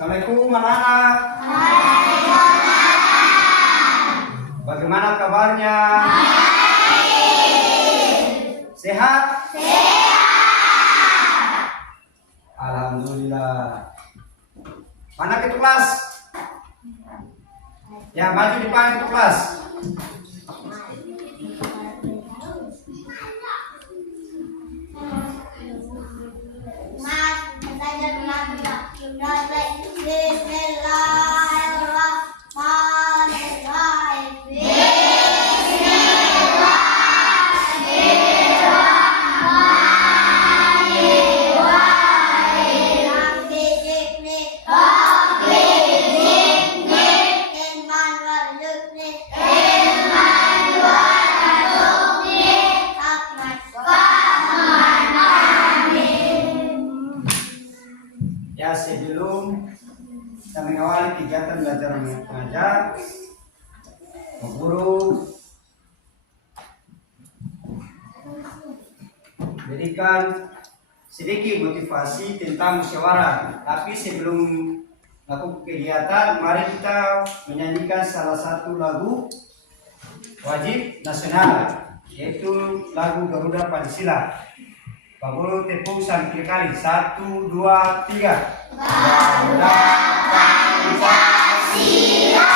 Assalamualaikum anak-anak. Bagaimana kabarnya? Sehat? Alhamdulillah. Mana itu kelas? Ya, maju di depan itu kelas. Ya, sebelum kita mengawali kegiatan belajar mengajar, guru berikan sedikit motivasi tentang musyawarah. Tapi sebelum melakukan kegiatan, mari kita menyanyikan salah satu lagu wajib nasional, yaitu lagu Garuda Pancasila. Pak Guru tepuk sambil kali. 1, 2, 3. Garuda Pancasila.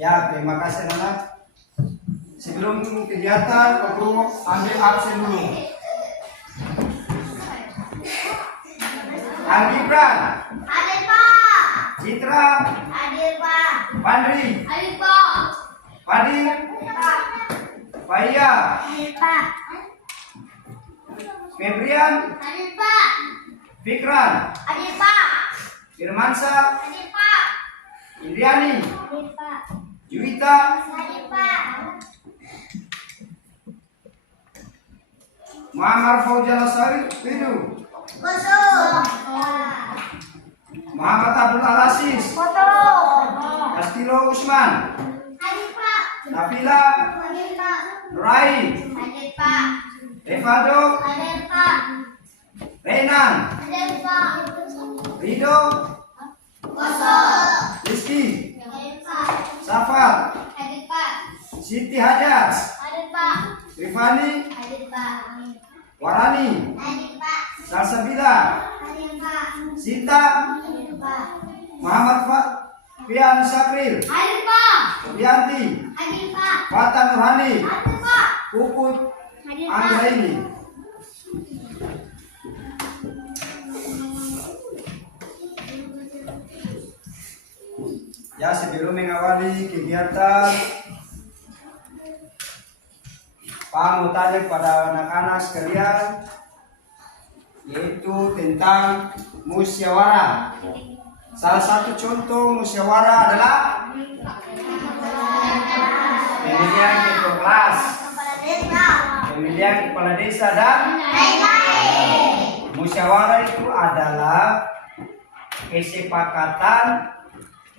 Ya, terima kasih anak. Sebelum kegiatan, Pak Guru ambil absen dulu. Angipran. Hadir Pak. Citra. Hadir Pak. Pandri. Hadir Pak. Padi. Pak. Faya. Hadir Pak. Febrian. Hadir Pak. Fikran. Hadir Pak. Firmansyah. Hadir Pak. Indriani. Hadir Pak. Juwita. Hadir Pak. Muhammad Fauzan Asari. Pidu. Kosong. Muhammad Abdul Aziz. Foto. Castilo Usman. Hadir Pak. Nafila. Hadir Pak. Nurai. Hadir Pak. Evado. Hadir Pak. Renan. Hadir Pak. Rido. Kosong. Rizky. Hadir Pak. Safar. Hadir Pak. Siti Hajar. Hadir Pak. Rifani. Hadir Pak. Warani. Hadir Pak. Salsabila. Hadir Pak. Sinta. Hadir Pak. Muhammad Pian Sakril. Hadir Pak. Bianti. Hadir Pak. Fatan Nurhani. Hadir Pak. Puput Hadir Pak. Anggraini. Ya, sebelum mengawali kegiatan, Pak mau tanya kepada anak-anak sekalian, yaitu tentang musyawarah. Salah satu contoh musyawarah adalah pemilihan ketua kelas, Kepala desa. pemilihan kepala desa, dan Lain-lain. musyawarah itu adalah kesepakatan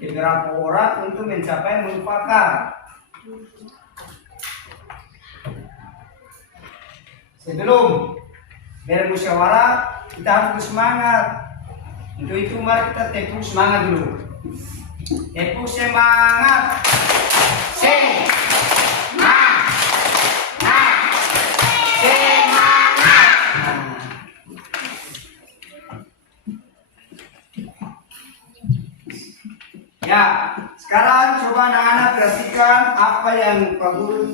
beberapa orang untuk mencapai mufakat. Sebelum bermusyawarah, kita harus bersemangat. Untuk itu mari kita tepuk semangat dulu. Tepuk semangat. Semangat. Semangat. Ya, sekarang coba anak-anak perhatikan apa yang Pak Guru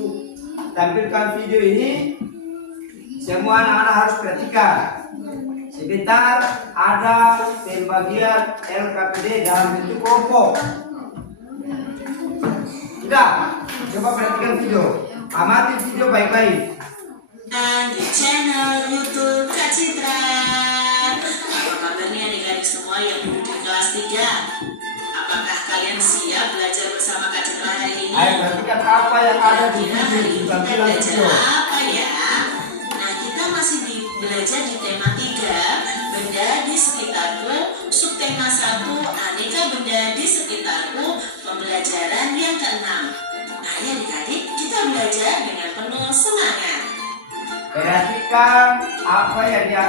tampilkan video ini. Semua anak-anak harus perhatikan. Sebentar ada pembagian LKPD dalam bentuk kelompok. Sudah. Amati video baik-baik. Dan di channel YouTube Kak Citra. Apa kabarnya adik-adik semua yang duduk di kelas 3? Apakah kalian siap belajar bersama Kak Citra hari ini? Ayo perhatikan apa yang ada di Kira hari ini video kita belajar video. apa ya? Nah, kita masih belajar di tema 3, benda di sekitarku, subtema 1, aneka benda di sekitarku, pembelajaran yang ke-6. Nah, ya adik-adik, kita belajar dengan penuh semangat. Perhatikan apa yang dia.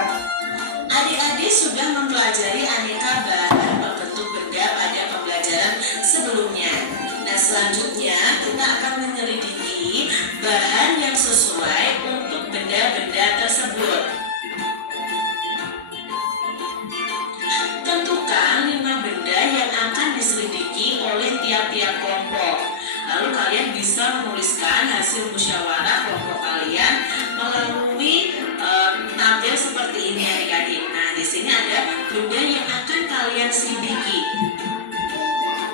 Adik-adik sudah mempelajari aneka bahan berbentuk benda pada pembelajaran sebelumnya. Nah, selanjutnya kita akan menyelidiki bahan yang sesuai untuk benda-benda tersebut. Tentukan 5 benda yang akan diselidiki oleh tiap-tiap kelompok. Lalu kalian bisa menuliskan hasil musyawarah kelompok kalian melalui tabel seperti ini adik-adik. Nah, di sini ada benda yang akan kalian selidiki.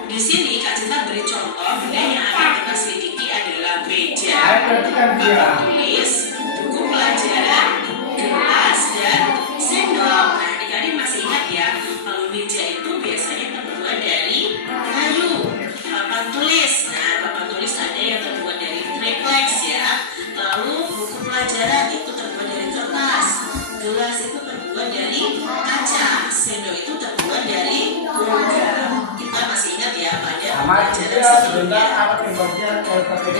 Di sini Kak Citra beri contoh benda yang akan kita selidiki adalah meja, Ayo perhatikan dia. papan tulis, buku pelajaran, gelas, dan sendok. Nah, adik-adik masih ingat ya, kalau meja itu biasanya terbuat dari kayu. Papan tulis, nah papan tulis ada yang terbuat dari triplex ya. Lalu buku pelajaran itu terbuat dari kertas. Gelas itu terbuat dari kaca. Sendok itu terbuat dari logam. Kita masih ingat ya pada Amati pelajaran dia sebentar sebelumnya. apa pembagian OTPD.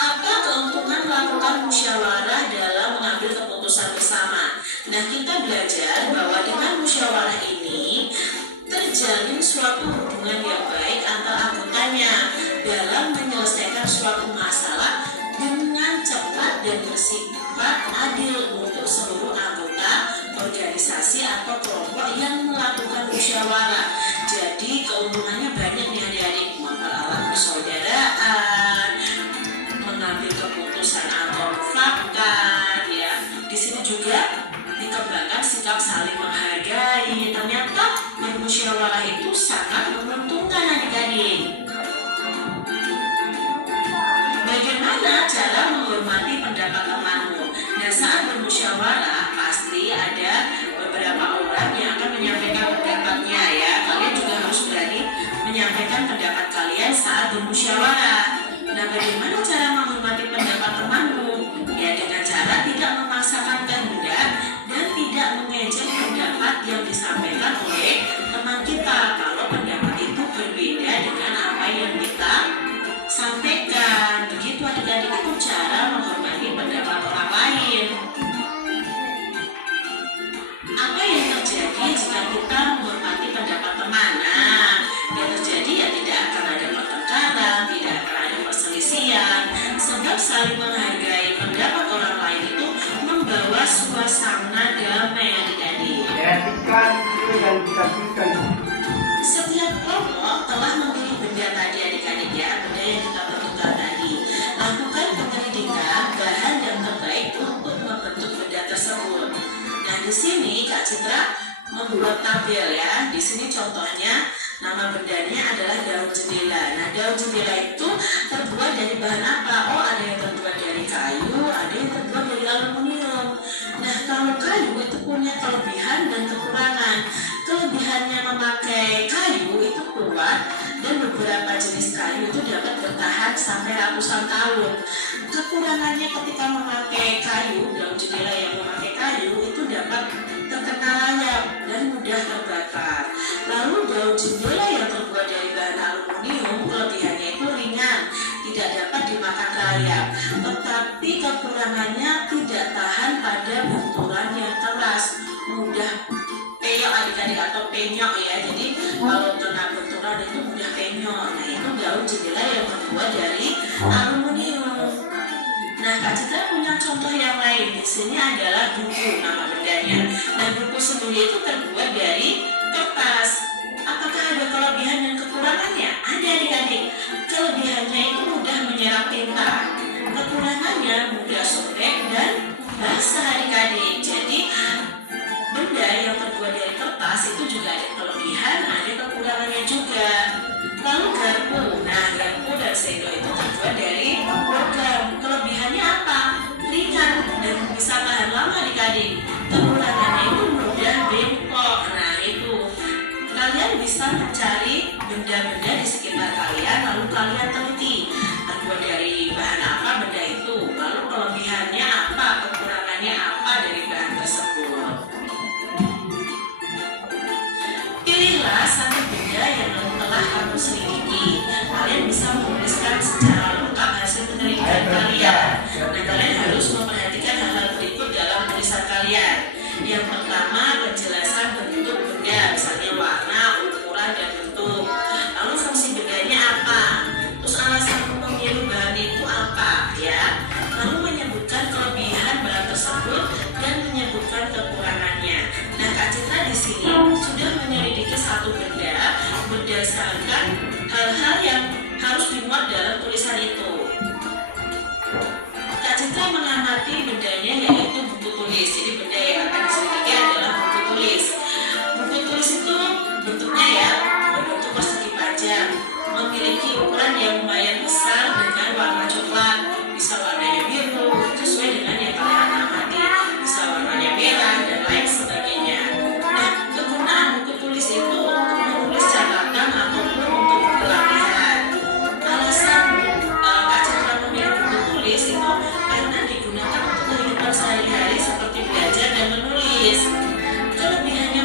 Apa keuntungan melakukan musyawarah dalam mengambil keputusan bersama? Nah, kita belajar bahwa dengan musyawarah ini terjalin suatu hubungan yang baik antar anggotanya dalam menyelesaikan suatu masalah dengan cepat dan bersifat adil untuk seluruh anggota organisasi atau kelompok yang melakukan musyawarah. Jadi keuntungannya banyak nih adik-adik, mempererat persaudaraan, mengambil keputusan atau mufakat ya. Di sini juga dikembangkan sikap saling menghargai. Ternyata bermusyawarah itu sangat menguntungkan adik-adik. Bagaimana cara menghormati pendapat temanmu? Nah, saat bermusyawarah pasti ada beberapa orang yang akan menyampaikan pendapatnya ya. Kalian juga harus berani menyampaikan pendapat kalian saat bermusyawarah. Nah, bagaimana cara menghormati pendapat temanmu? Ya, dengan cara tidak memaksakan kehendak dan tidak mengejek pendapat yang disampaikan oleh teman kita kalau pendapat itu berbeda dengan apa yang kita sampaikan. Begitu adik-adik, itu cara menghormati pendapat orang lain. Apa yang terjadi jika kita menghormati pendapat teman? Nah, yang terjadi ya tidak akan ada pertengkaran, tidak akan ada perselisihan, sebab saling menghargai pendapat orang lain itu membawa suasana damai adik-adik. Perhatikan video yang kita berikan. Setiap kelompok telah memilih benda tadi adik-adik ya, benda yang kita tentukan tadi. Lakukan penyelidikan bahan yang terbaik untuk membentuk benda tersebut. Nah, di sini Kak Citra membuat tabel ya. Di sini contohnya nama bendanya adalah daun jendela. Nah, daun jendela itu terbuat dari bahan apa? Oh, ada yang terbuat dari kayu, ada yang terbuat dari aluminium. Nah, kalau kayu itu punya kelebihan dan kekurangan. Kelebihannya memakai kayu itu kuat dan beberapa jenis kayu itu dapat bertahan sampai ratusan tahun. Kekurangannya ketika memakai kayu, daun jendela yang memakai kayu itu dapat terkena rayap dan mudah terbakar. Lalu daun jendela yang terbuat dari bahan aluminium, kelebihannya itu ringan, tidak dapat dimakan rayap. Tetapi kekurangannya tidak tahan pada benturan yang keras, mudah penyok adik-adik atau penyok ya. Jadi kalau kena benturan itu mudah penyok. Nah, itu daun jendela yang terbuat dari aluminium. Nah, Kak Citra punya contoh yang lain. Di sini adalah buku, nama bendanya. Nah, buku sendiri itu terbuat dari kertas. Apakah ada kelebihan dan kekurangannya? Ada adik-adik. Kelebihannya itu mudah menyerap tinta. Kekurangannya mudah sobek dan basah adik-adik. Jadi benda yang terbuat dari kertas itu juga ada kelebihan, ada kekurangannya juga. Lalu garpu, nah garpu dan sendok itu terbuat dari logam. mencari benda-benda di sekitar kalian, lalu kalian teliti terbuat dari bahan apa benda itu, lalu kelebihannya apa, kekurangannya apa dari bahan tersebut. Pilihlah satu benda yang telah kamu selidiki. Kalian bisa menuliskan secara lengkap hasil penyelidikan kalian. Nah, kalian harus memperhatikan hal-hal berikut dalam tulisan kalian. Yang pertama, penjelasan bentuk benda, misalnya warna, ukuran, dan bentuk. Lalu fungsi bendanya apa? Terus alasan memilih bahan itu apa? Ya. Lalu menyebutkan kelebihan bahan tersebut dan menyebutkan kekurangannya. Nah, Kak Citra di sini sudah menyelidiki satu benda berdasarkan hal-hal yang harus dimuat dalam tulisan itu. Kak Citra mengamati bendanya yaitu buku tulis. Jadi benda yang akan diselidiki adalah buku tulis. Buku tulis itu bentuknya ya berbentuk persegi panjang, memiliki ukuran yang lumayan besar dengan warna coklat, bisa warnanya biru sesuai dengan yang kalian amati, bisa warnanya merah dan lain sebagainya. Nah, kegunaan buku tulis itu untuk menulis catatan ataupun untuk pelatihan. Alasan Kak Citra memilih buku tulis itu karena digunakan untuk kehidupan sehari-hari seperti belajar dan menulis. Kelebihannya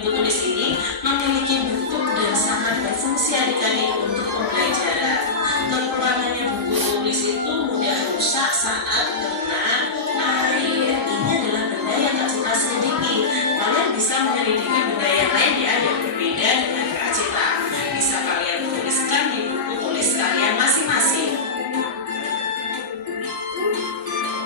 buku tulis ini memiliki bentuk dan sangat berfungsi adik-adik untuk pembelajaran. Kekurangannya buku tulis itu mudah rusak saat kena air. Ini adalah benda yang Kak Citra selidiki. Kalian bisa menyelidiki benda yang lain ya yang berbeda dengan Kak Citra. Bisa kalian tuliskan di buku tulis kalian masing-masing.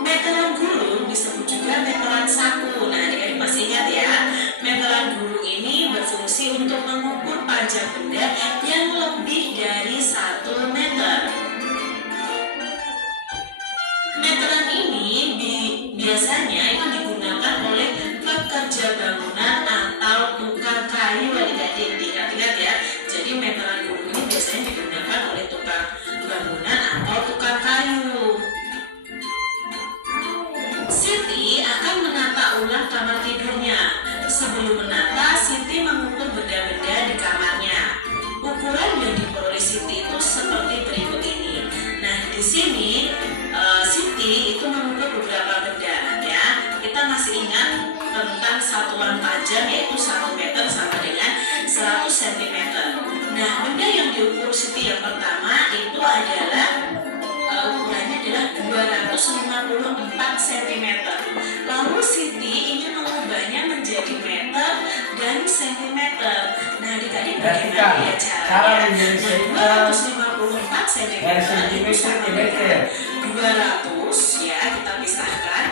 Meteran gulung disebut juga meteran saku. Nah, adik-adik masih ingat ya, meteran gulung ini berfungsi untuk mengukur panjang benda yang lebih dari 1 meter. Meteran ini biasanya itu digunakan oleh pekerja bangunan atau tukang kayu, adik-adik. Ingat-ingat ya, jadi meteran gulung ini biasanya digunakan oleh tukang bangunan atau tukang kayu. Siti akan menata ulang kamar tidurnya. Sebelum menata, Siti mengukur benda-benda di kamarnya. Ukuran yang diperoleh Siti itu seperti berikut ini. Nah, di sini Siti itu mengukur beberapa benda ya. Kita masih ingat tentang satuan panjang yaitu 1 meter sama dengan 100 cm. Nah, benda yang diukur Siti yang pertama itu adalah ukurannya adalah 254 cm. Lalu Siti ingin mengubahnya menjadi meter dan sentimeter. Nah, adik-adik bagaimana ya caranya? 254 cm itu sama dengan 200 ya, kita pisahkan.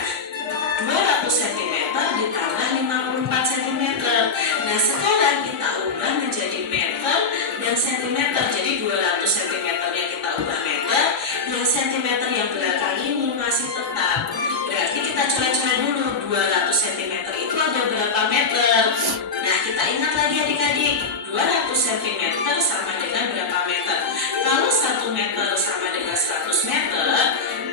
200 cm ditambah 54 cm. Nah, sekarang kita ubah menjadi meter dan sentimeter. Jadi 200 cm yang kita ubah meter, yang sentimeter yang belakang ini masih tetap. Berarti kita coret-coret dulu 200 cm itu ada berapa meter. Nah, kita ingat lagi adik-adik, 200 cm sama dengan berapa meter. Kalau 1 meter sama dengan 100 meter,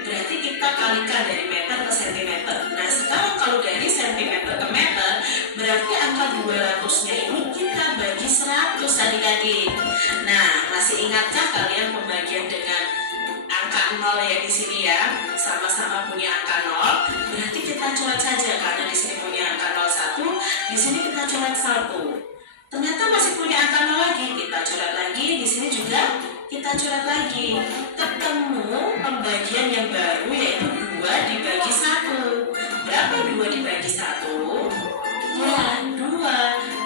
berarti kita kalikan dari meter ke sentimeter. Nah, sekarang kalau dari sentimeter ke meter, berarti angka 200-nya ini kita bagi 100 adik-adik. Nah, masih ingatkah kalian pembagian dengan angka 0 ya di sini ya? Sama-sama punya angka 0, berarti kita coret saja karena di sini punya angka 01, di sini kita coret 1. Ternyata masih punya angka 0 lagi, kita coret lagi, di sini juga kita coret lagi. Ketemu pembagian yang baru yaitu 2 dibagi 1. Berapa 2 dibagi 1? Ya, 2.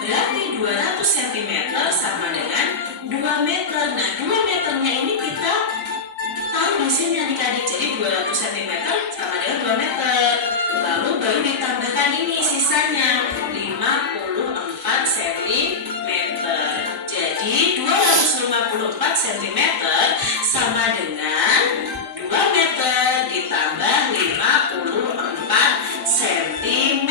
Berarti 200 cm sama dengan 2 meter. Nah, 2 meternya ini kita taruh di sini adik-adik. Jadi 200 cm sama dengan 2 meter. Lalu baru ditambahkan ini sisanya 54 cm. Jadi 254 cm sama dengan 2 meter ditambah 54 cm.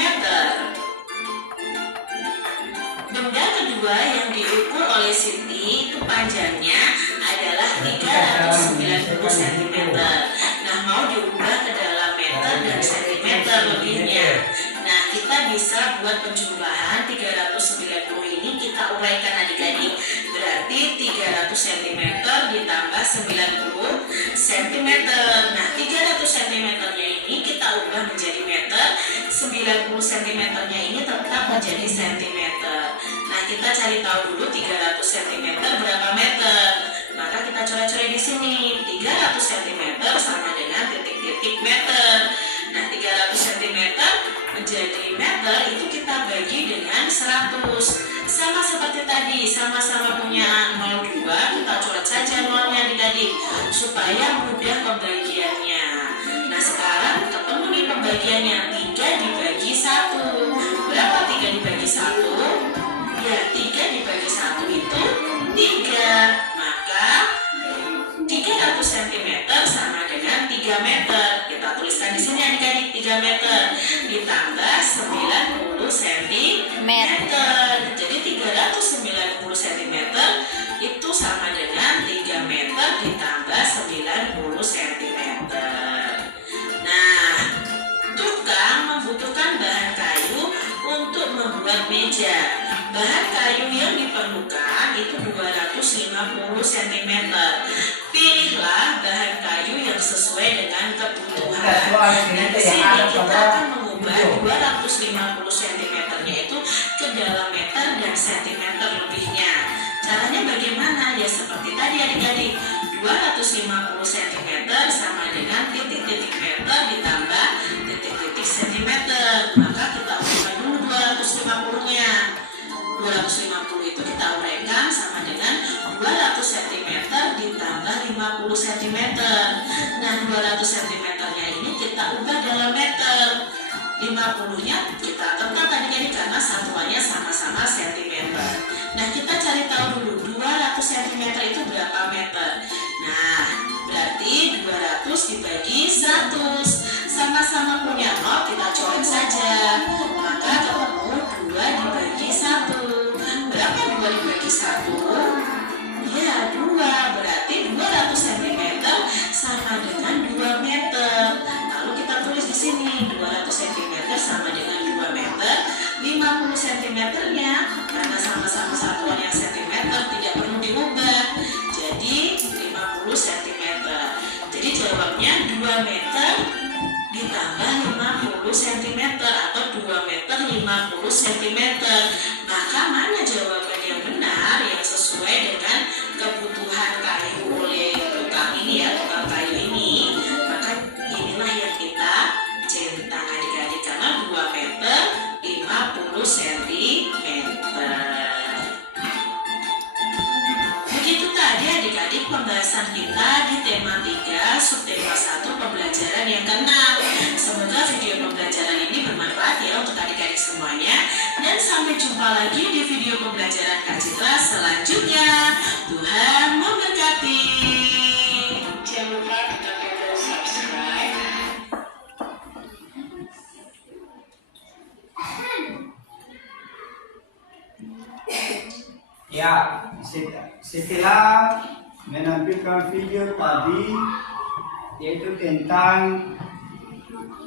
Benda kedua yang diukur oleh Siti itu panjangnya adalah 390 cm. Nah, mau diubah ke dalam meter dan sentimeter lebihnya. Nah, Nah, kita bisa buat penjumlahan 390 ini kita uraikan adik-adik. Berarti 300 cm ditambah 90 cm. Nah, 300 cm-nya ini kita ubah menjadi meter, 90 cm-nya ini tetap menjadi cm. Nah, kita cari tahu dulu 300 cm berapa meter. Maka kita coret-coret di sini. 300 cm sama dengan titik-titik meter. Nah, 300 cm menjadi meter itu kita bagi dengan 100. Sama seperti tadi, sama-sama punya 02, kita coret saja nolnya adik-adik supaya mudah pembagiannya. Nah, sekarang ketemu nih pembagiannya, 3 dibagi 1. Berapa 3 dibagi 1? Ya, 3 dibagi 1 itu 3. Maka 300 cm sama dengan 3 meter. Kita tuliskan di sini adik-adik 3 meter ditambah 90 cm. Jadi 390 cm itu sama dengan 3 meter ditambah 90 cm. Nah, tukang membutuhkan bahan kayu untuk membuat meja. Bahan kayu yang diperlukan itu 250 cm. Pilihlah bahan kayu yang sesuai dengan kebutuhan. Dan di sini kita akan mengubah 250 cm-nya itu ke dalam meter dan sentimeter lebihnya. Caranya bagaimana? Ya seperti tadi adik-adik, 250 cm sama dengan titik-titik meter ditambah titik-titik sentimeter. Maka kita ubah dulu 250-nya. 250 itu kita uraikan sama dengan 200 cm ditambah 50 cm. Nah, 200 cm-nya ini kita ubah dalam meter. 50-nya kita tetap adik-adik karena satuannya sama-sama cm. Nah, kita cari tahu dulu 200 cm itu berapa meter. Nah, berarti 200 dibagi 100. Sama-sama punya 0, kita coret saja. Maka ketemu 2 dibagi 1. Berapa 2 dibagi 1? Ya, 2. Berarti 200 cm sama dengan 2 meter. Lalu kita tulis di sini 200 cm sama dengan 2 meter. 50 cm-nya karena sama-sama satuannya cm tidak perlu diubah. Jadi 50 cm. Jadi jawabnya 2 meter ditambah 50 cm atau 2 meter 50 cm. Maka mana jawaban yang benar yang sesuai dengan kebutuhan kayu oleh tukang ini ya, tukang kayu ini? Maka inilah yang kita centang adik-adik karena 2 meter 50 cm. Begitu tadi adik-adik pembahasan kita di tema 3 subtema 1 pembelajaran yang ke-6. Semoga video pembelajaran ini bermanfaat ya untuk adik-adik semuanya. Dan sampai jumpa lagi di video pembelajaran Kak Citra selanjutnya. Tuhan memberkati. Jangan lupa tekan tombol subscribe. Ya, setelah menampilkan video tadi yaitu tentang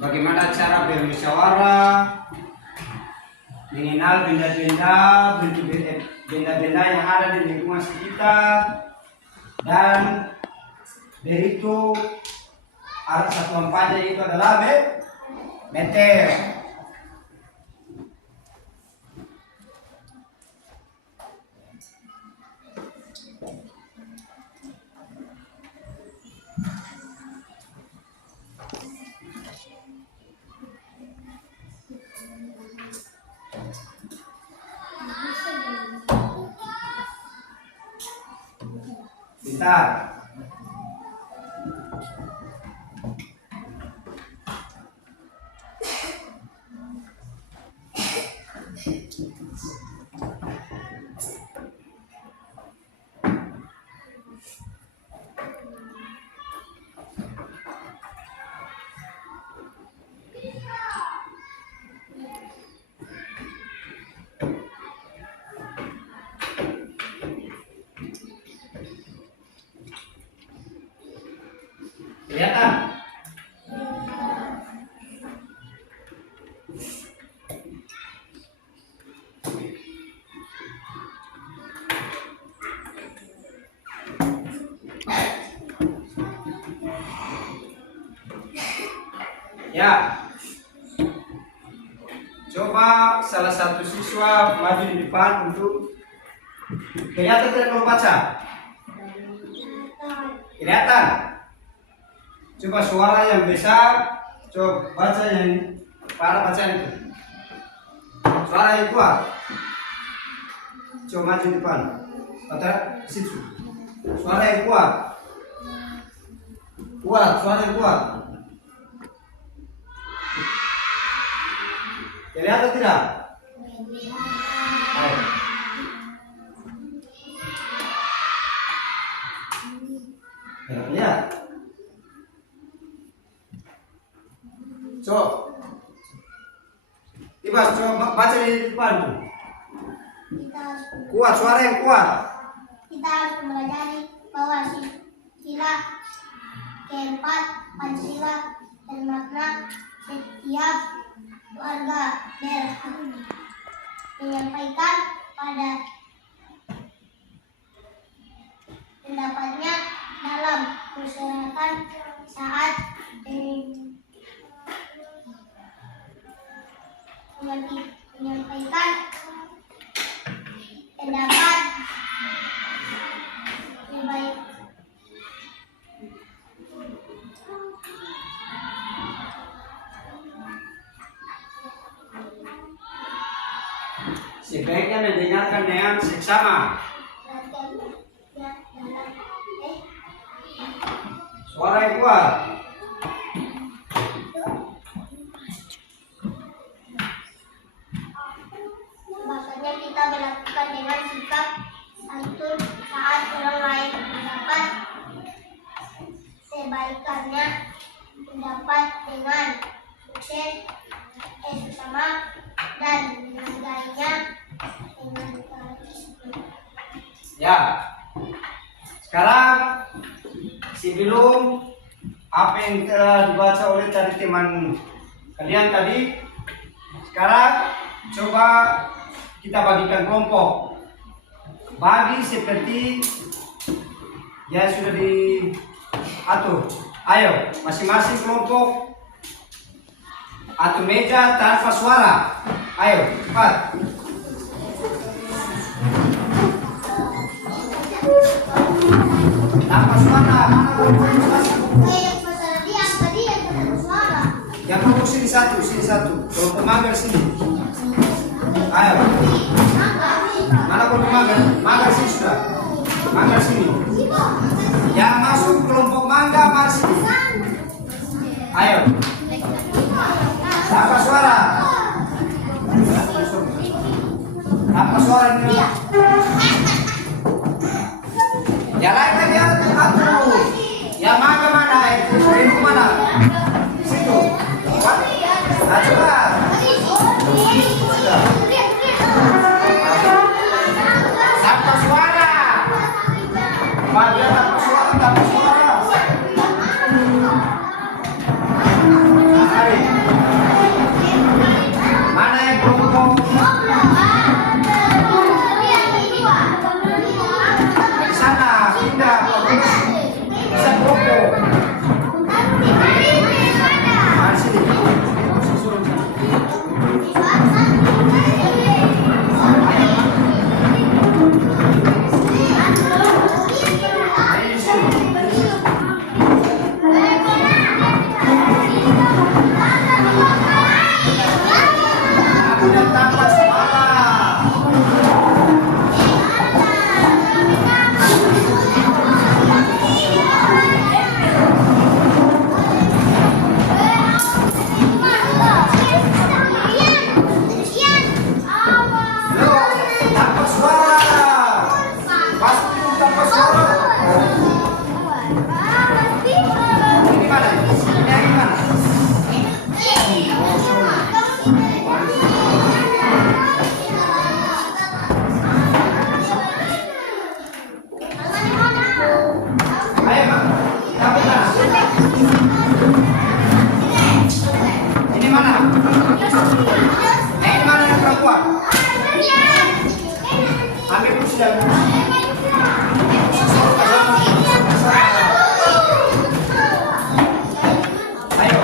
bagaimana cara bermusyawarah, mengenal benda-benda yang ada di lingkungan sekitar, dan berhitung alat satuan pajak itu adalah meter. Bentar. Ya. Coba salah satu siswa maju di depan untuk kelihatan tidak kalau baca? Kelihatan. Coba suara yang besar, coba baca yang para bacaan itu. Suara yang kuat. Coba maju di depan. Baca situ. Suara yang kuat. Kuat, suara yang kuat. Kelihatan tidak? Ayo. Lihat. Coba baca di depan tuh. Kuat, suara yang kuat. Kita harus mempelajari bahwa sila keempat Pancasila dan makna setiap warga berhak menyampaikan pada pendapatnya dalam masyarakat saat menyampaikan pendapat yang baik. Sebaiknya mendengarkan dengan seksama. Suara yang kuat. Bahasanya kita melakukan dengan sikap santun saat orang lain mendapat sebaikannya mendapat dengan sukses sesama dan menghargainya dengan baik. Ya. Sekarang sebelum apa yang telah dibaca oleh tadi teman kalian tadi, sekarang coba kita bagikan kelompok. Bagi seperti yang sudah diatur. Ayo, masing-masing kelompok atur meja tanpa suara. Ayo, cepat. Tanpa suara, mana kelompok yang Masalah dia tadi yang bersuara. yang kelompok sini satu. Kelompok mager sini. Ayo. Mana kelompok mager? Mager sini sudah. Mager sini. Yang masuk kelompok mangga masih. Ayo. Tanpa suara. Tanpa suara ini. Yang lain tadi atur. Yang mangga mana? Itu mana? Situ. Nah, coba. Tanpa suara. Bagian tanpa suara. Mari. Mana yang kelompok? Di sana, pindah. Bisa kelompok. Mari sini. Suruh sana. Tanpa suara. Tanpa suara. Pasti tanpa suara. Ini mana? Ini yang mana? Ayo, Mak. Tapi mana? Ini mana? Ini mana yang perempuan? Ambil kursi yang ayo.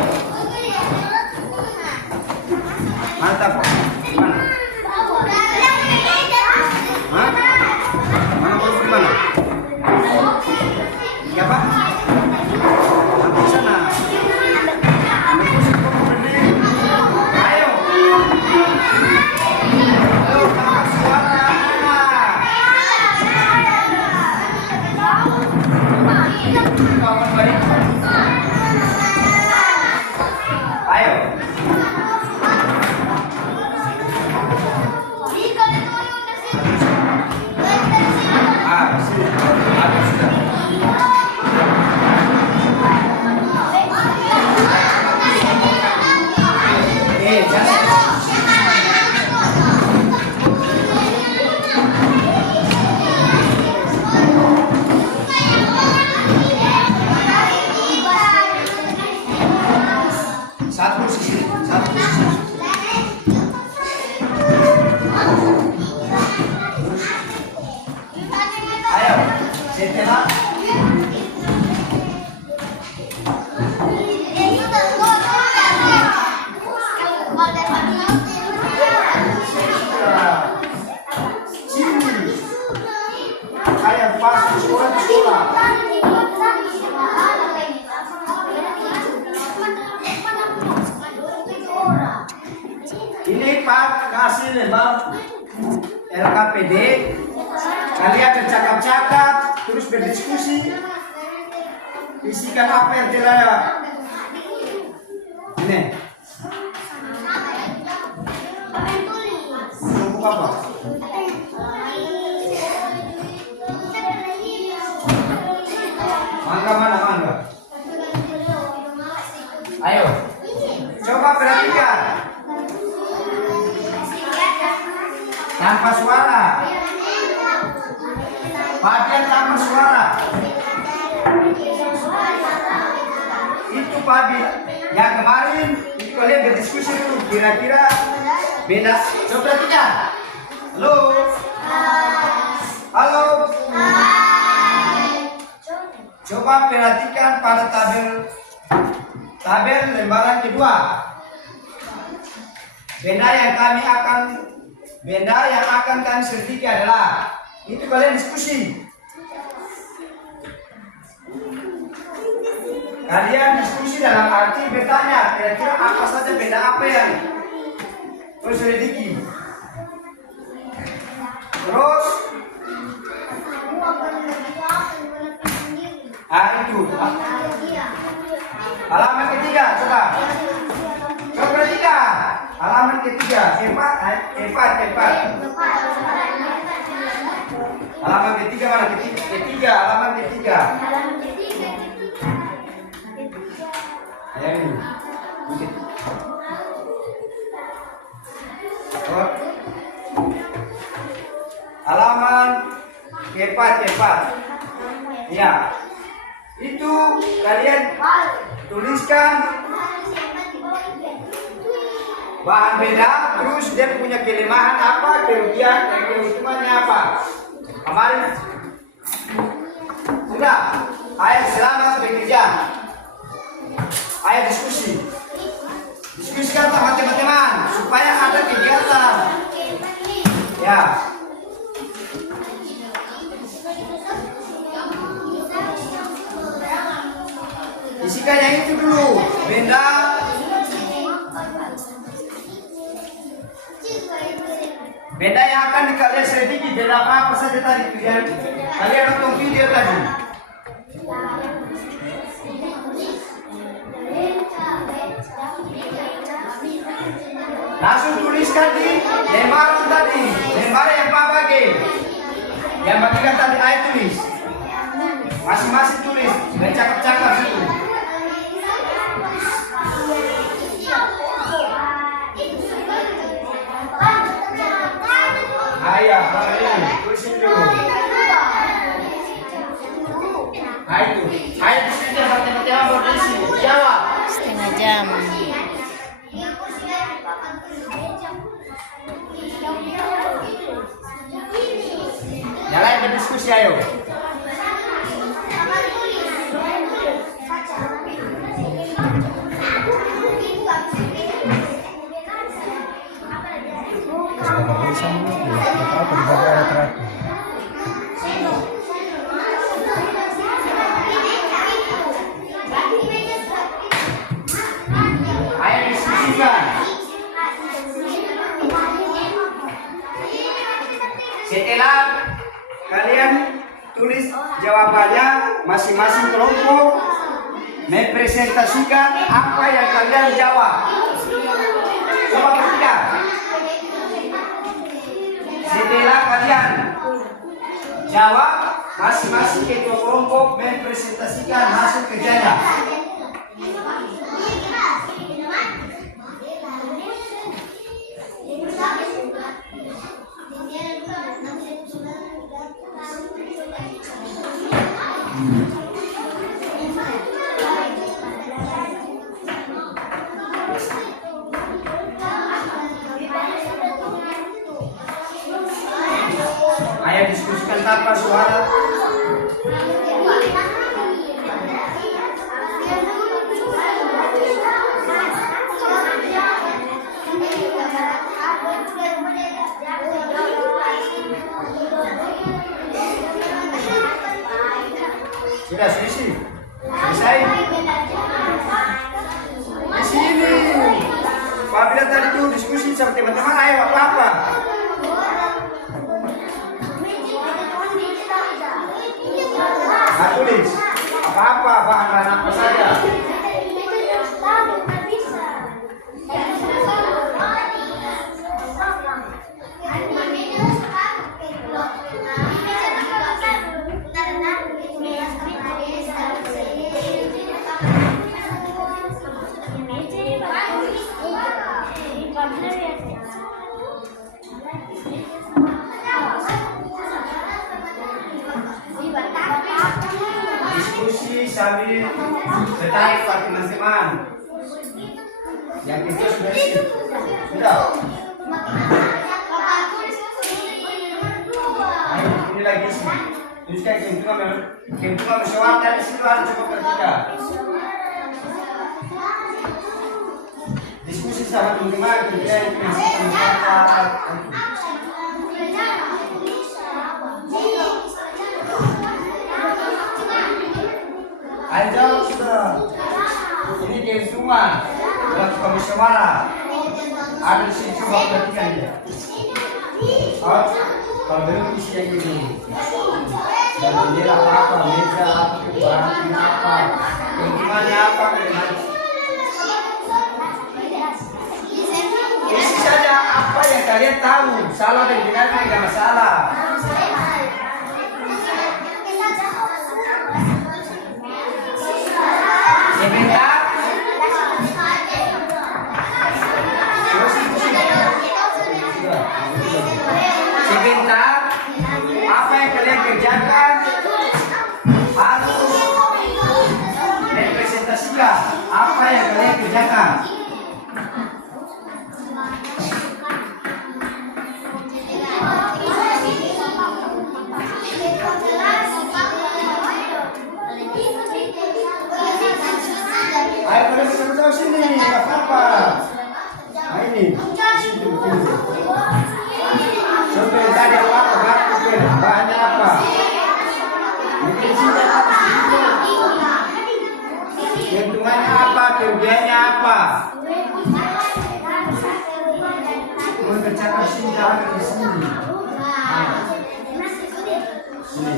sini. Ada sudah. Jangan. Satu sisi, satu sisi. Ayo, setelah sini, ayo pas sekolah. Ini Pak kasih lembab LKPD. Kalian bercakap-cakap, terus berdiskusi. Isikan apa yang telah ini. Untuk apa? Mangga mana? Ayo, coba perhatikan. Tanpa suara. Bagian tanpa suara. Itu Pabi yang kemarin itu kalian berdiskusi dulu kira-kira beda. Coba perhatikan. Halo. Halo. Coba perhatikan pada tabel lembaran kedua. Benda yang akan kami selidiki adalah itu kalian diskusi. Kalian diskusi dalam arti bertanya kira-kira apa saja benda apa yang kalian selidiki. Terus itu halaman ketiga, coba perhatikan halaman ketiga, empat. Halaman ketiga mana? Ketiga, halaman ketiga. Ayo. Halaman keempat. Ya. Itu kalian tuliskan bahan beda, terus dia punya kelemahan apa, kelebihan, dan keuntungannya apa. Kemarin sudah, ayat selamat bekerja, ayat diskusikan sama teman-teman supaya ada kegiatan. Ya. Isikan yang itu dulu, benda yang akan kalian selidiki. Benda apa saja tadi kalian nonton video tadi. Langsung tuliskan di lembaran tadi, lembaran yang Pak bagi, yang bagikan tadi ayat tulis, masing-masing tulis, bercakap-cakap itu. Ayah, tulisin dulu. Itu, ayat di sini teman-teman berdisi, jawab. Setengah jam. Yang lain berdiskusi, ayo. Ayo diskusikan. Setelah kalian tulis jawabannya, masing-masing kelompok mempresentasikan apa yang kalian jawab. Coba perhatikan. Setelah kalian jawab, Masing-masing ketua kelompok mempresentasikan hasil kerjanya. Ayo diskusikan tanpa suara. Sudah selesai. Selesai. Di sini. Apabila tadi itu diskusi sama teman-teman, ayo apa-apa. Tulis apa-apa, bahan apa saja. Diskusi sambil tertarik Pak teman-teman. Yang itu sudah siap. Sudah. Ayo, ini lagi sih. Tuliskan keuntungan musyawarah dari situ harus cukup tertiga. Diskusi sama teman-teman kemudian ayo jawab sudah. Ini keuntungan melakukan musyawarah. Ada di sini coba perhatikan dia. Oh, kalau belum isi yang ini. Dan bendera apa, meja apa, kebarangan apa, keuntungannya apa, isi saja apa yang kalian tahu. Salah dan benarnya tidak masalah. Sebentar, apa yang kalian kerjakan harus representasikan apa yang kalian kerjakan. Ayo kalian bersama-sama sini, nggak apa-apa. Nah ini, sini. Contoh tadi apa? Bahannya apa? Keuntungannya apa? Kerugiannya apa? Mengerjakan sini jangan di sini. Sini.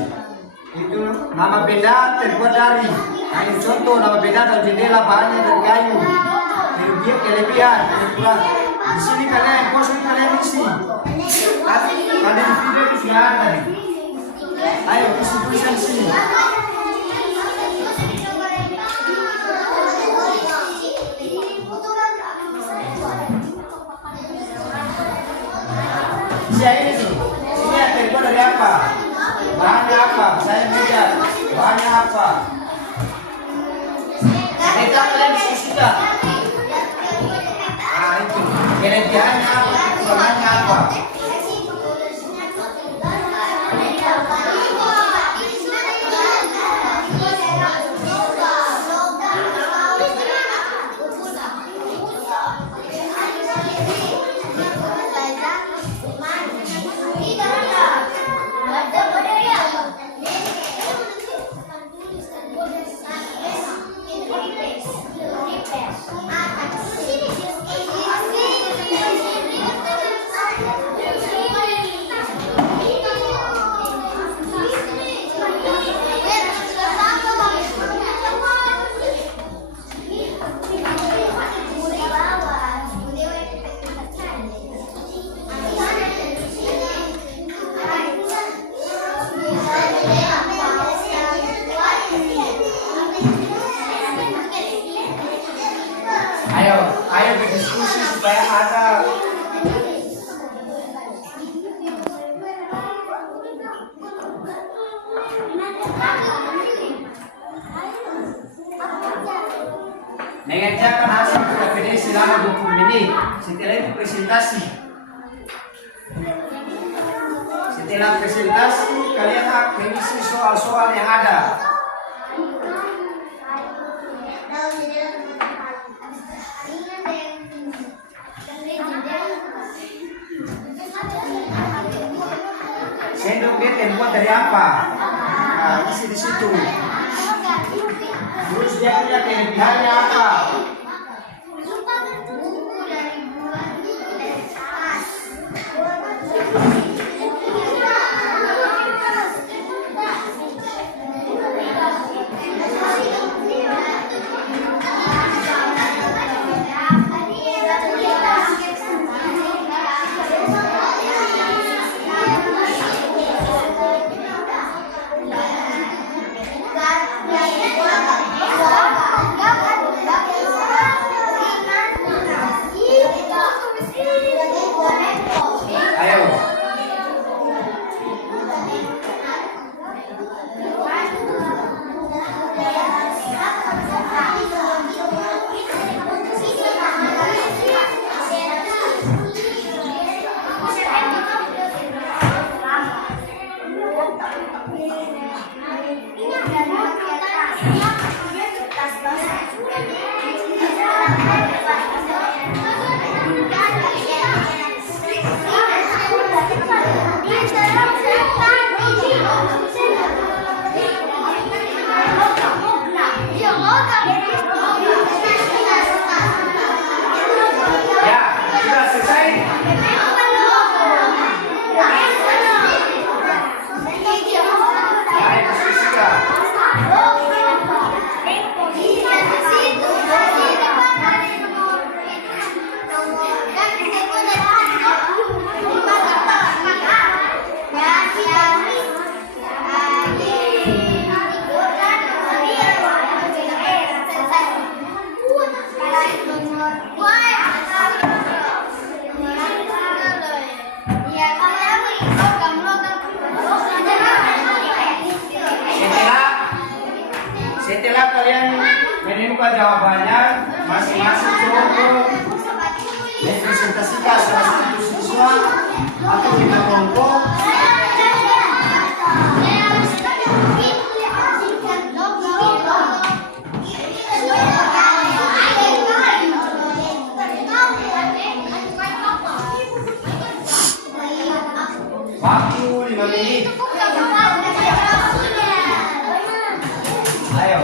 Itu nama benda terbuat dari. Nah, ini contoh nama benda dan jendela bahannya dari kayu. Kerugian kelebihan, kelebihan. Di sini kalian kosong kalian isi. Ada di video itu sudah ada. Ayo isi tulisan sini. Saya ini tuh. Ini yang terbuat dari apa? Bahannya apa? Saya meja. Bahannya apa? Kita kalian diskusikan. Ah itu. Kelebihannya apa? Kekurangannya apa? mengerjakan hasil PPD selama 20 menit. Setelah itu presentasi. Setelah presentasi, kalian akan mengisi soal-soal yang ada. Sendok dia terbuat dari apa? Nah, isi di situ. Terus dia punya kelebihannya apa? Setelah kalian menemukan jawabannya, masing-masing kelompok mempresentasikan salah satu siswa atau lima kelompok. Waktu 5 menit. Ayo.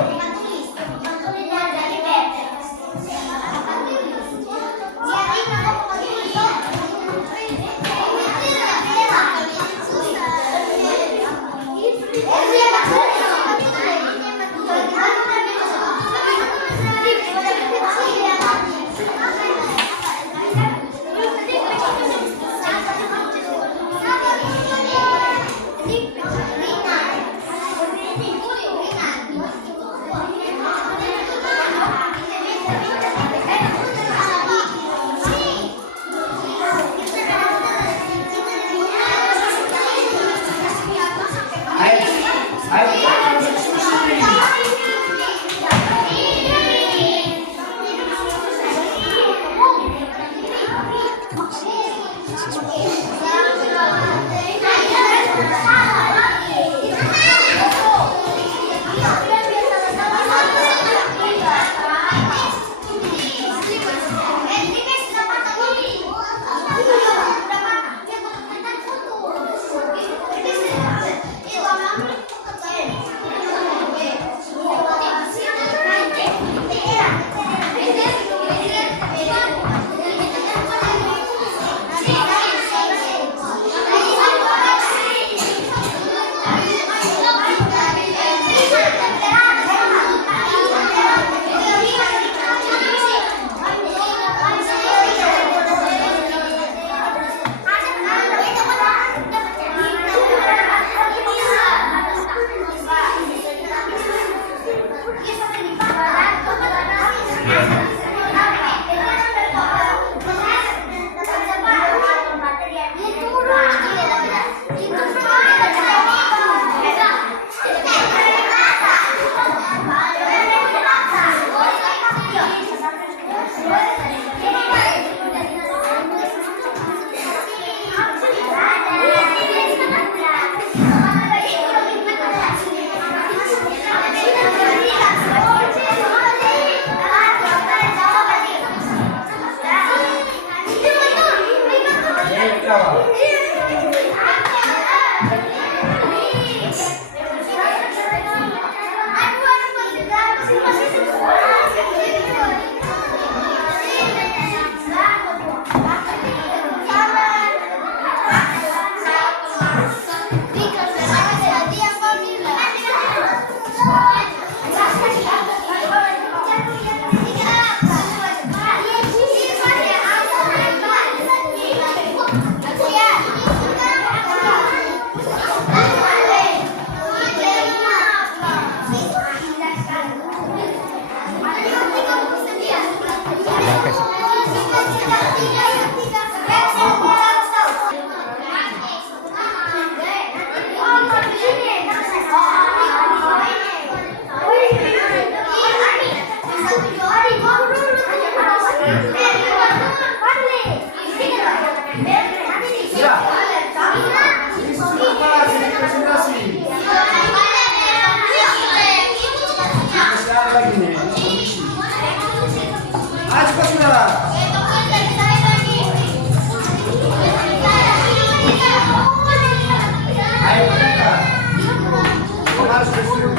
harus disuruh.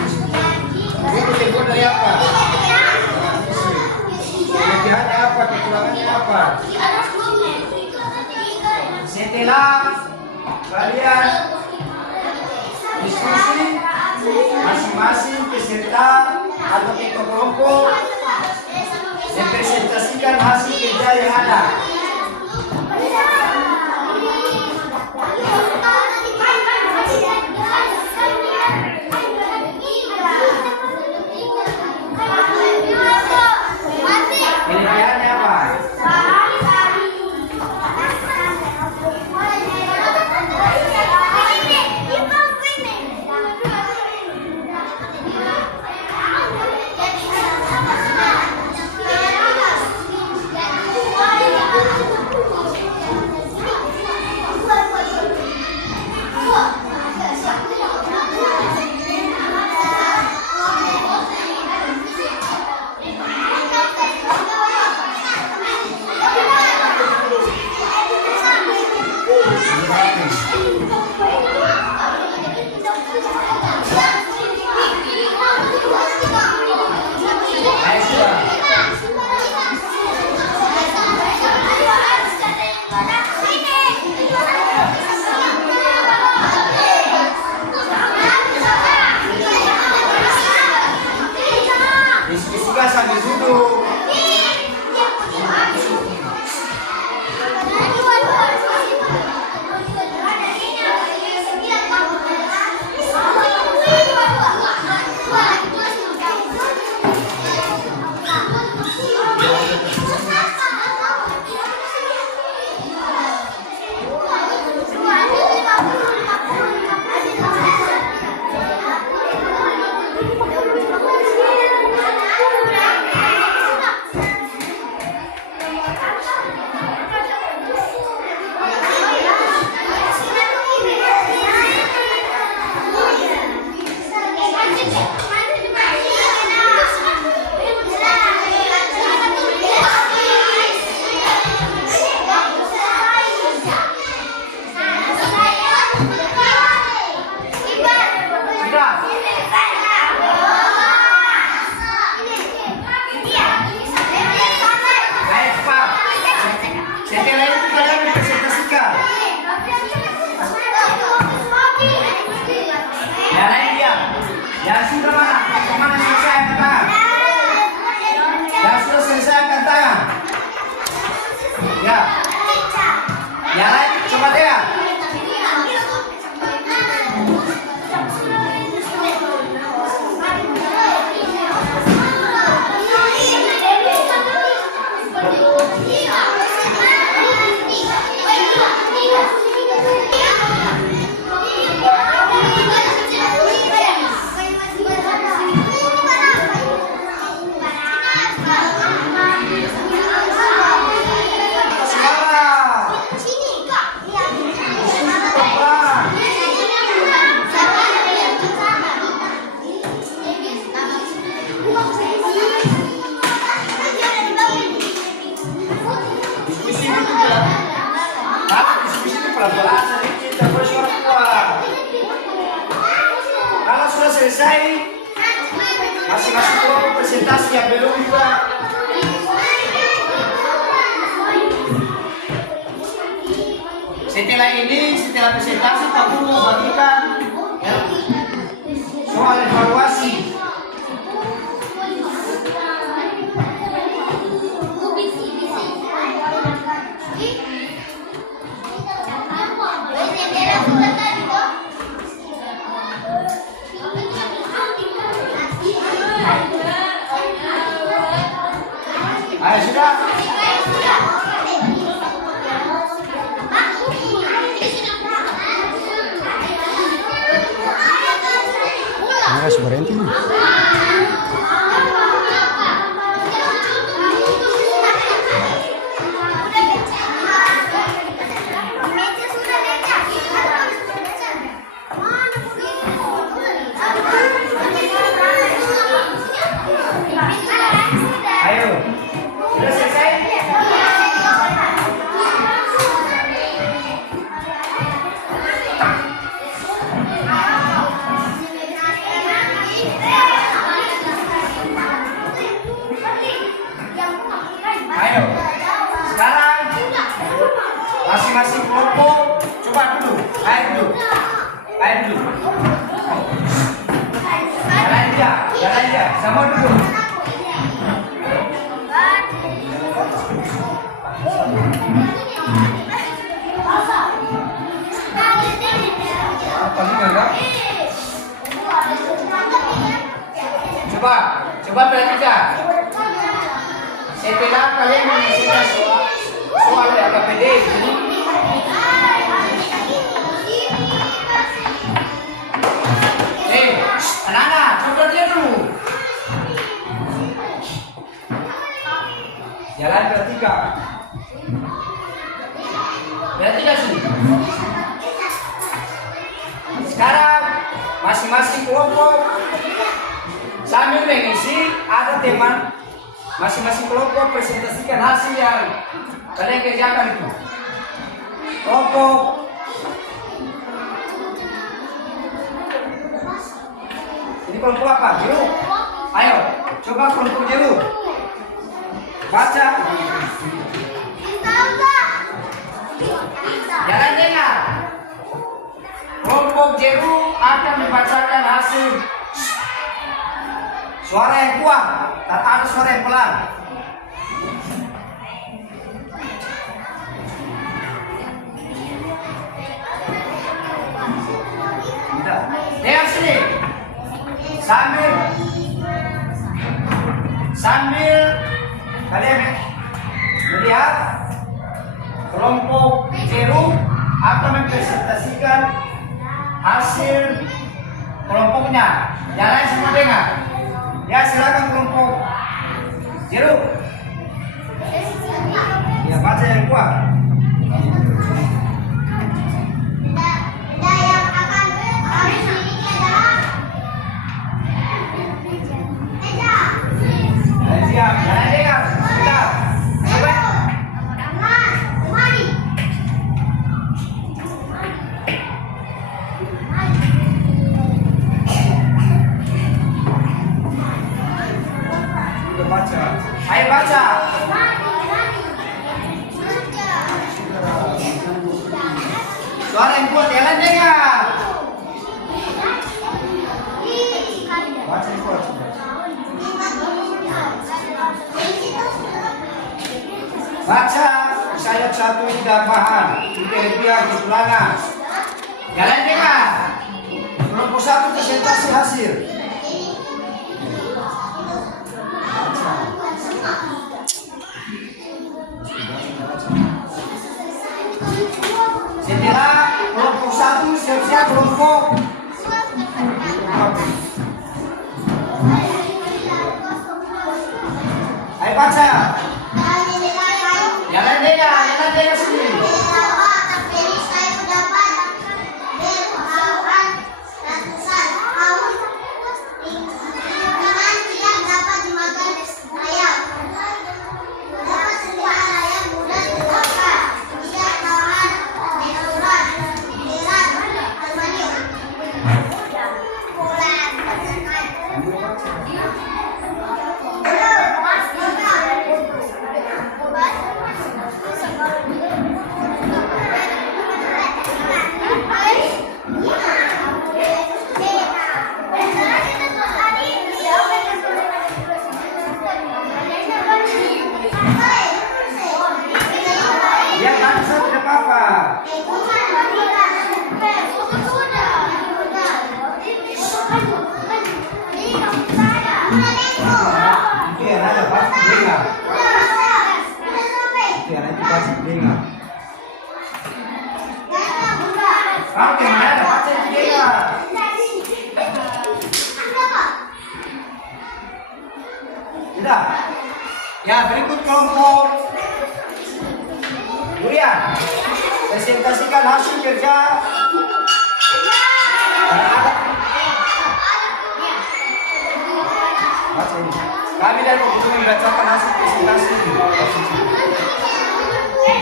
Itu terbuat dari apa? Kelebihannya apa? Kekurangannya apa? Setelah kalian diskusi masing-masing peserta atau ketua kelompok mempresentasikan hasil kerja yang ada. Kelebihannya apa? Diskusikan sambil duduk. Yang sudah mana selesai angkat tangan. Yang sudah selesai angkat tangan. Ya. Yang lain coba dia. Pelan-pelan sedikit, tak boleh suara kuat. Kalau sudah selesai, masing-masing kelompok presentasi yang belum juga. Setelah ini, setelah presentasi, kamu mau bagikan ya, soal evaluasi. Ayo sudah. Terima kasih berhenti. Ayo. Sudah selesai? Sama dulu. Apa nih enggak? Coba perhatikan. Setelah kalian menyelesaikan soal KPD ini, anak-anak, coba lihat dulu. Jalan perhatikan. Perhatikan sini. Sekarang masing-masing kelompok sambil mengisi ada teman masing-masing kelompok presentasikan hasil yang kalian kerjakan itu. Kelompok ini kelompok apa? Biru. Ayo, coba kelompok biru. Baca. Jangan dengar. Kelompok biru akan membacakan hasil. Suara yang kuat, tak ada suara yang pelan. Dengar sini. Sambil kalian melihat kelompok biru akan mempresentasikan hasil kelompoknya. Jangan semua dengar. Ya, silakan kelompok biru. Ya, baca yang kuat. Benda yang akan kami miliki adalah meja. Siap, jangan dengar. Siap. Coba. Lemari. Udah baca. Ayo baca. Suara yang kuat, jangan dengar. Baca yang kuat. Baca saya satu tidak paham. Tiga kekurangan. Jangan dengar. Kelompok satu presentasi hasil. Setelah kelompok satu siap-siap kelompok. Ayo baca. Jangan dengar sendiri. Ya, bangsa tidak apa-apa. Itu yang ada baca dengar. Itu yang ada baca dengar. Kamu yang mana baca dengar. Tidak. Ya, berikut kelompok Durian. Presentasikan hasil kerja. Baca ini. Kami dari Komisi membacakan hasil presentasi.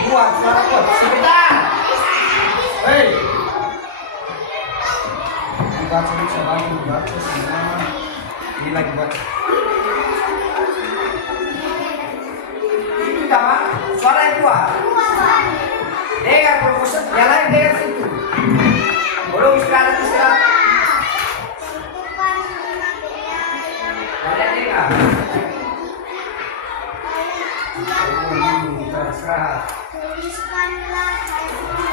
Buat suara kuat. Sebentar. Hei. Dibaca bisa bantu baca semua. Ini lagi baca. Itu sama suara yang kuat. Dengar proposal, yang lain dengar situ. Belum istirahat. Kalian ya. Terserah. Tuliskanlah hasil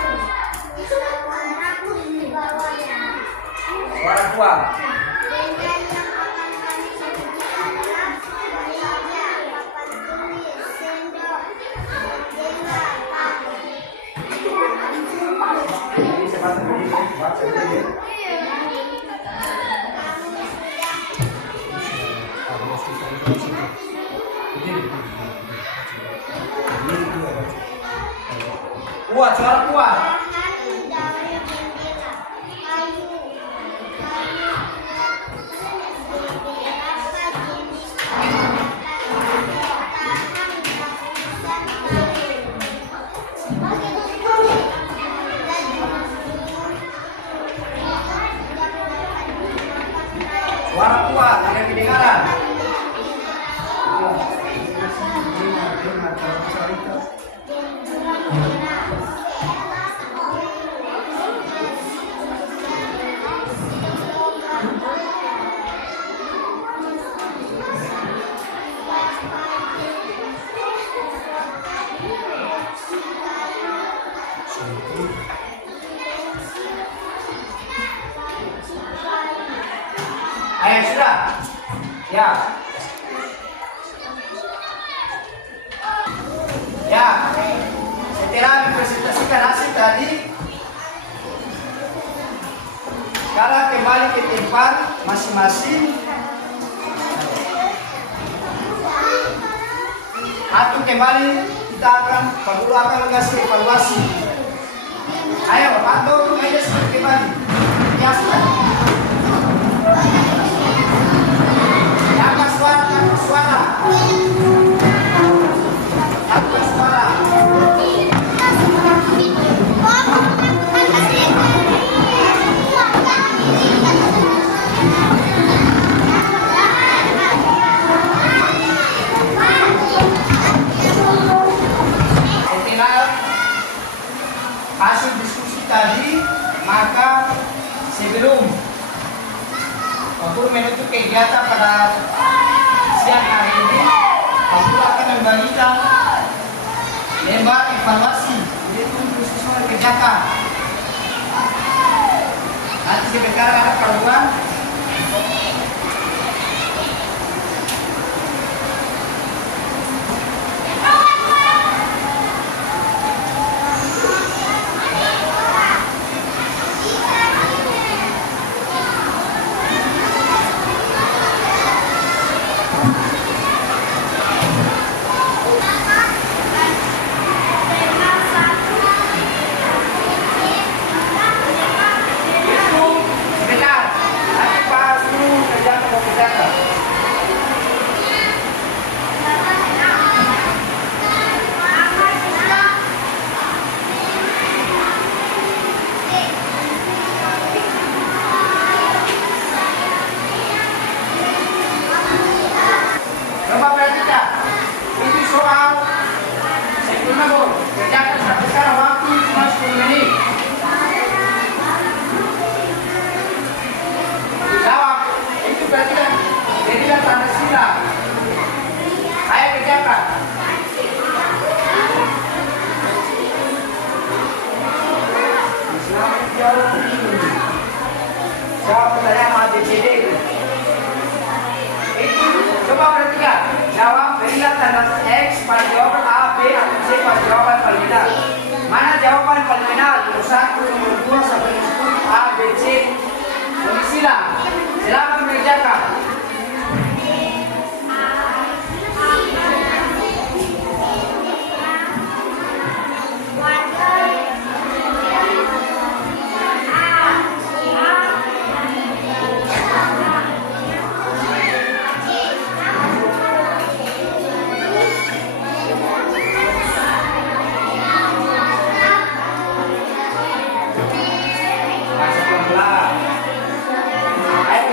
suara di bawahnya. Suara kuat. Dengan yang akan kami sebut adalah meja, papan tulis, sendok, jendela, lampu. Ini sepatu ini baca dulu. Kuat, suara kuat. Bahan dari jendela, kayu, beberapa jenis Suara kuat, ada kedengaran. Ayo sudah. Ya. Ya. Setelah mempresentasikan hasil tadi, sekarang kembali ke tempat masing-masing. Atau kembali kita akan kasih evaluasi. Ayo, pantau meja seperti kembali. Biasa. Apa suara? Apa suara? Setelah hasil diskusi tadi, maka sebelum untuk menutup kegiatan pada siang hari ini, aku akan membagikan lembar evaluasi yaitu siswa kerjakan. Nanti sebentar ada perluan. Sebentar, nanti Pak Sulu kerjakan mau kerjakan. Coba perhatikan, ini soal sebelumnya Bu, kerjakan sampai sekarang waktu cuma 10 menit. Jawab, itu perhatikan, jadilah tanda sila. Ayo kerjakan. Jawab pertanyaan ABCD. Coba perhatikan, jawab berilah tanda X pada jawaban A, B, atau C pada jawaban paling benar. Mana jawaban paling benar? Nomor 1, nomor 2, sampai nomor 10, A, B, C. Tulislah. Silakan mengerjakan. Masuk pelan-pelan. Ayo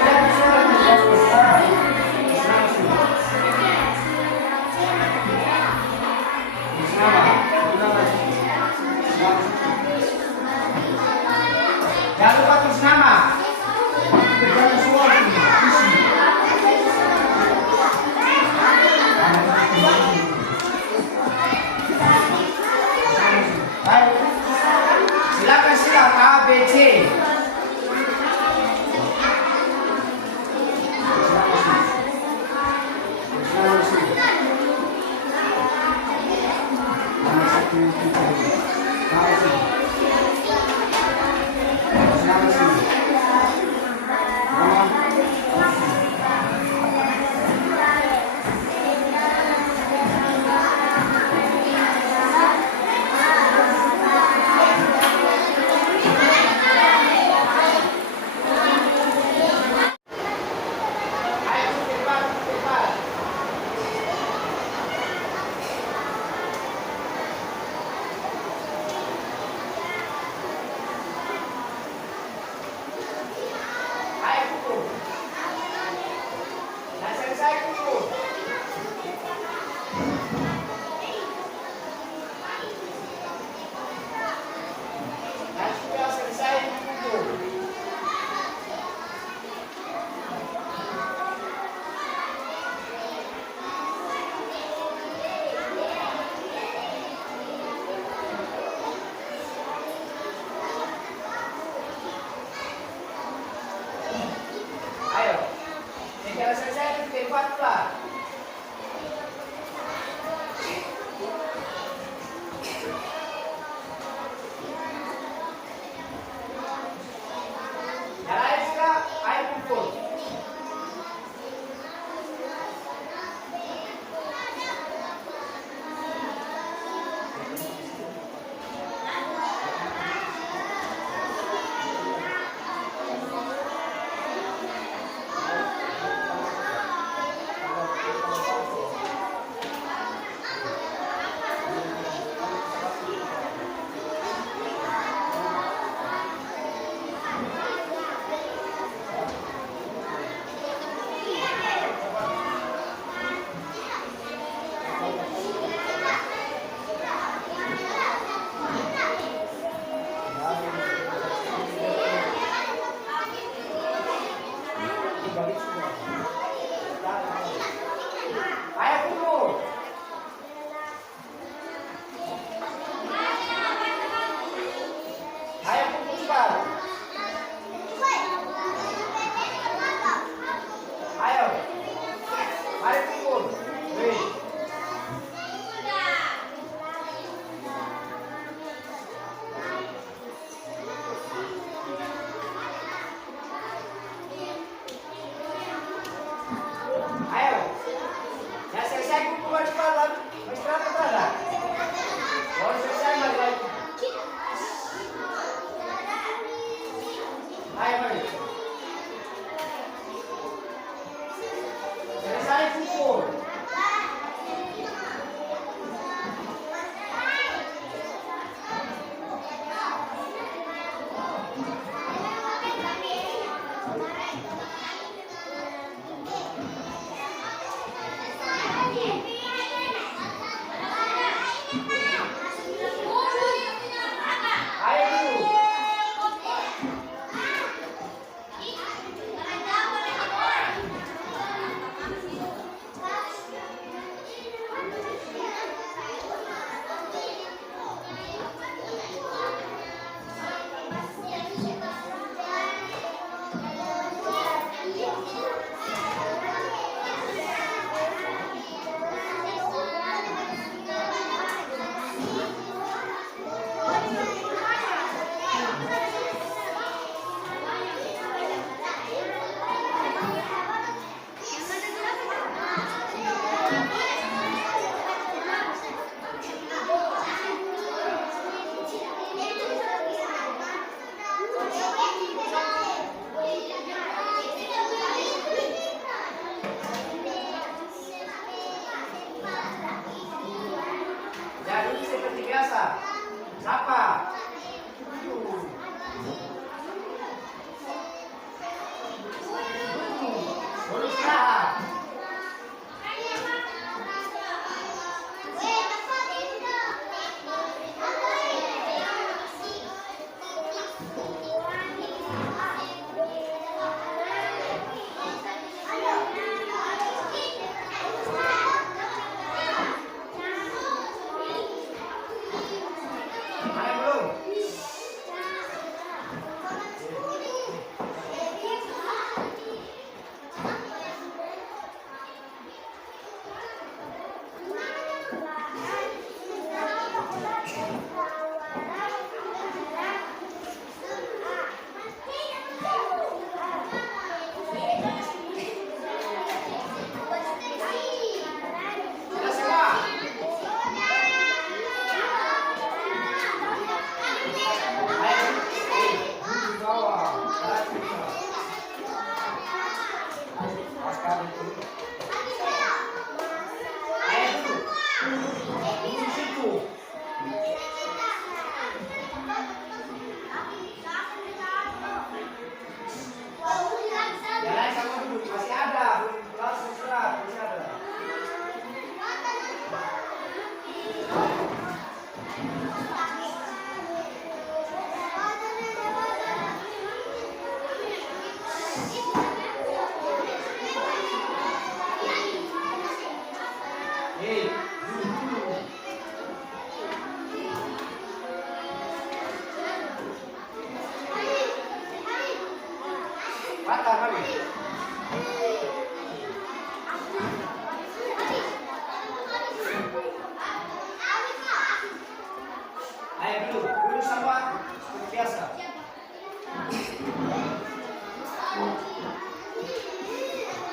Jangan selesai itu bikin fatwa. Yang lain suka air kumpul. Ayo kumpul. Ayo kumpul cepat. Ayo. Mari kumpul. Wih.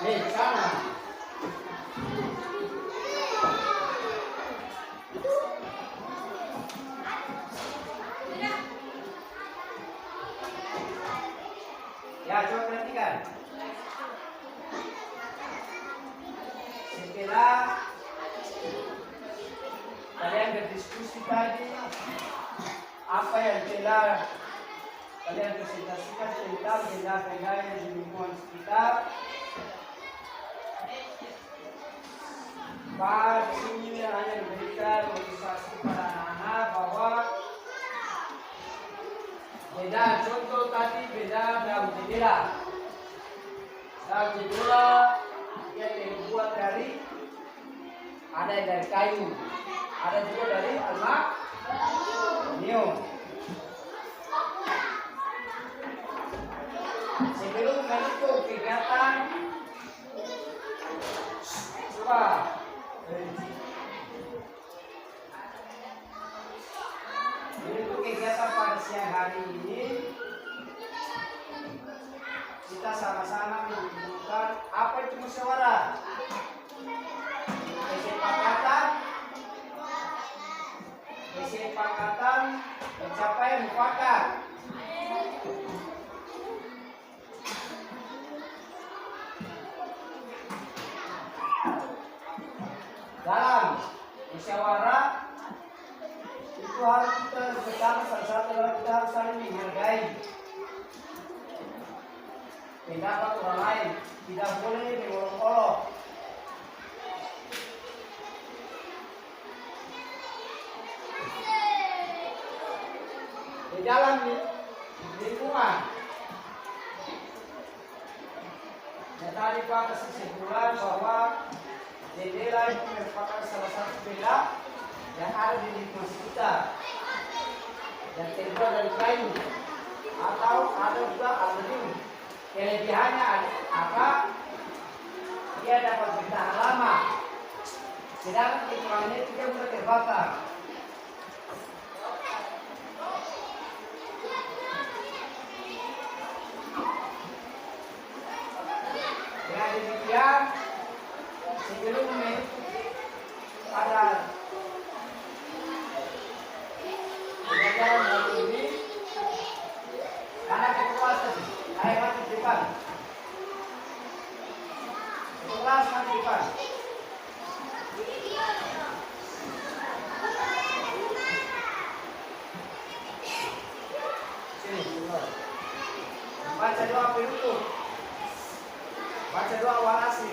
Nih, sana. Ya, coba perhatikan. Setelah kalian berdiskusi tadi, apa yang telah kalian presentasikan tentang benda-benda yang di lingkungan sekitar. Pak di sini hanya memberikan motivasi pada anak-anak bahwa beda contoh tadi beda dalam jendela. Dalam jendela yang dibuat dari ada yang dari kayu, ada juga dari aluminium. Sebelum menutup kegiatan, coba menutup kegiatan pada siang hari ini, kita sama-sama menunjukkan apa itu musyawarah, kesepakatan mencapai mufakat. Dalam musyawarah itu harus kita bersama, salah satu adalah kita harus saling menghargai pendapat orang lain, tidak boleh mengolok-olok. Di dalam lingkungan yang tadi Pak kasih kesimpulan bahwa jendela itu merupakan salah satu benda yang ada di lingkungan sekitar yang terbuat dari kayu atau ada juga aluminium. Kelebihannya apa? Dia dapat bertahan lama, sedangkan kekurangannya tidak mudah terbakar. Dengan demikian, sebelum pada pelajaran hari ini, karena kekuatan, ayo mati depan, kelas mati depan. Sini, keluar. Baca doa penutup. Baca doa warasi.